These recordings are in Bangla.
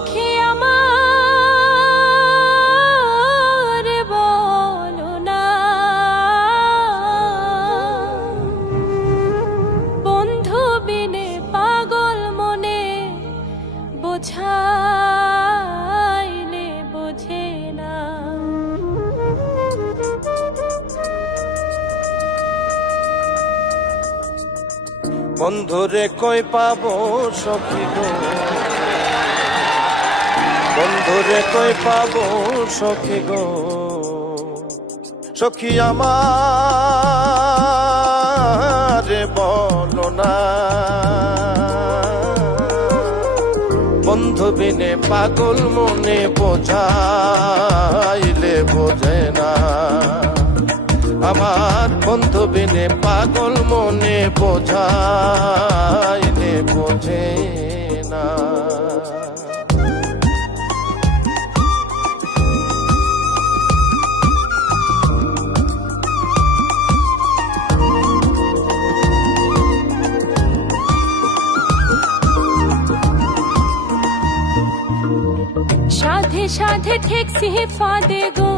সখী আমার বলো না, বন্ধু বিনে পাগল মনে বোঝাইলে বোঝে না। বন্ধুরে কই পাবো সখী গো, বন্ধুরে কই পাবো সখী গো, সখী আমার বলো না, বন্ধু বিনে পাগল মনে বোঝাইলে বোঝে না। আমার বন্ধু বিনে পাগল মনে বোঝাইলে বোঝে না। সাধে সাধে ঠেকছি ফাঁদে গো,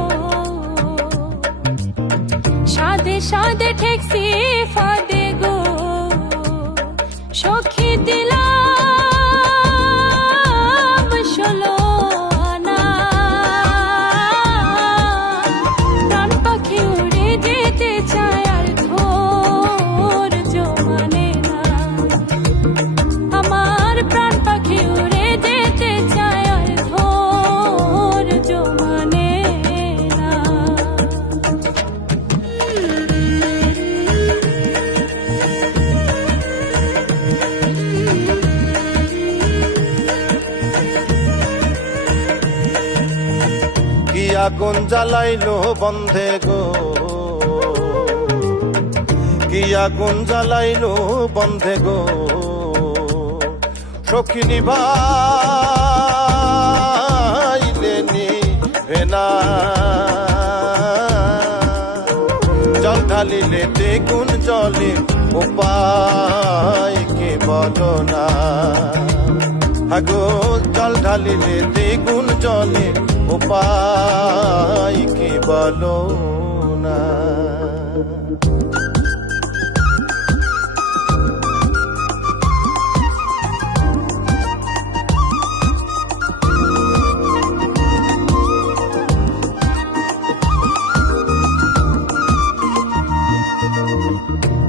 সাধে সাধে ঠেকছি ফাঁদে গো, সখী দিলাম ষোলো আনা, প্রাণ পাখি উড়ে যেতে চায় আর ধৈর্য মানে না। আমার প্রাণ পাখি উড়ে যেতে চায় আর ধৈর্য মানে না। কি আগুন জ্বালাইলো বন্ধে গো, কি আগুন জ্বালাইলো বন্ধে গো, সখী নিভাইলে নিভে না। জল ঢালিলে দ্বিগুণ জলে উপায় কি বলো না। আগো জল ঢালিলে দ্বিগুণ জলে উপায় কি বলো না।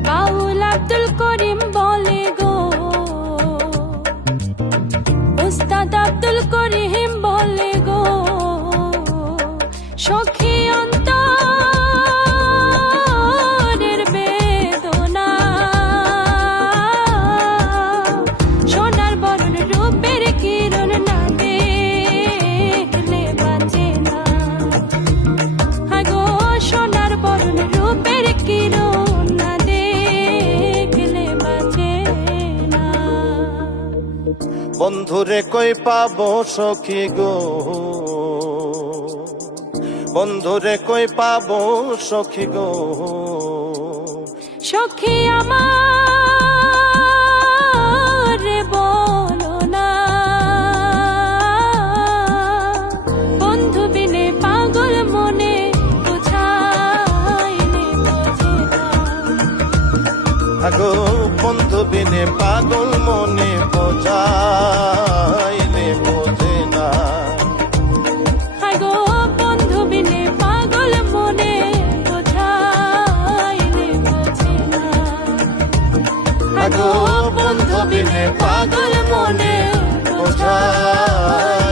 বাউল আব্দুল করিম বলে গো, উস্তাদ আব্দুল করিম বলে গো, সখী অন্তরের বেদনা, সোনার বরণ রূপের কিরণ না দেখলে বাঁচে না। আগো সোনার বরণ রূপের কিরণ না দেখলে বাঁচে না। বন্ধুরে কই পাবো সখী গো, বন্ধুরে কই পাবো সখী গো, সখী আমার বলো না, বন্ধু বিনে পাগল মনে বোঝাইলে বোঝে না। আগো বন্ধু বিনে পাগল মনে বোঝাইলে বোঝে না। আগো বন্ধু বিনে পাগল মনে বোঝাইলে বোঝে না। আগো বন্ধু বিনে পাগল মনে বোঝাইলে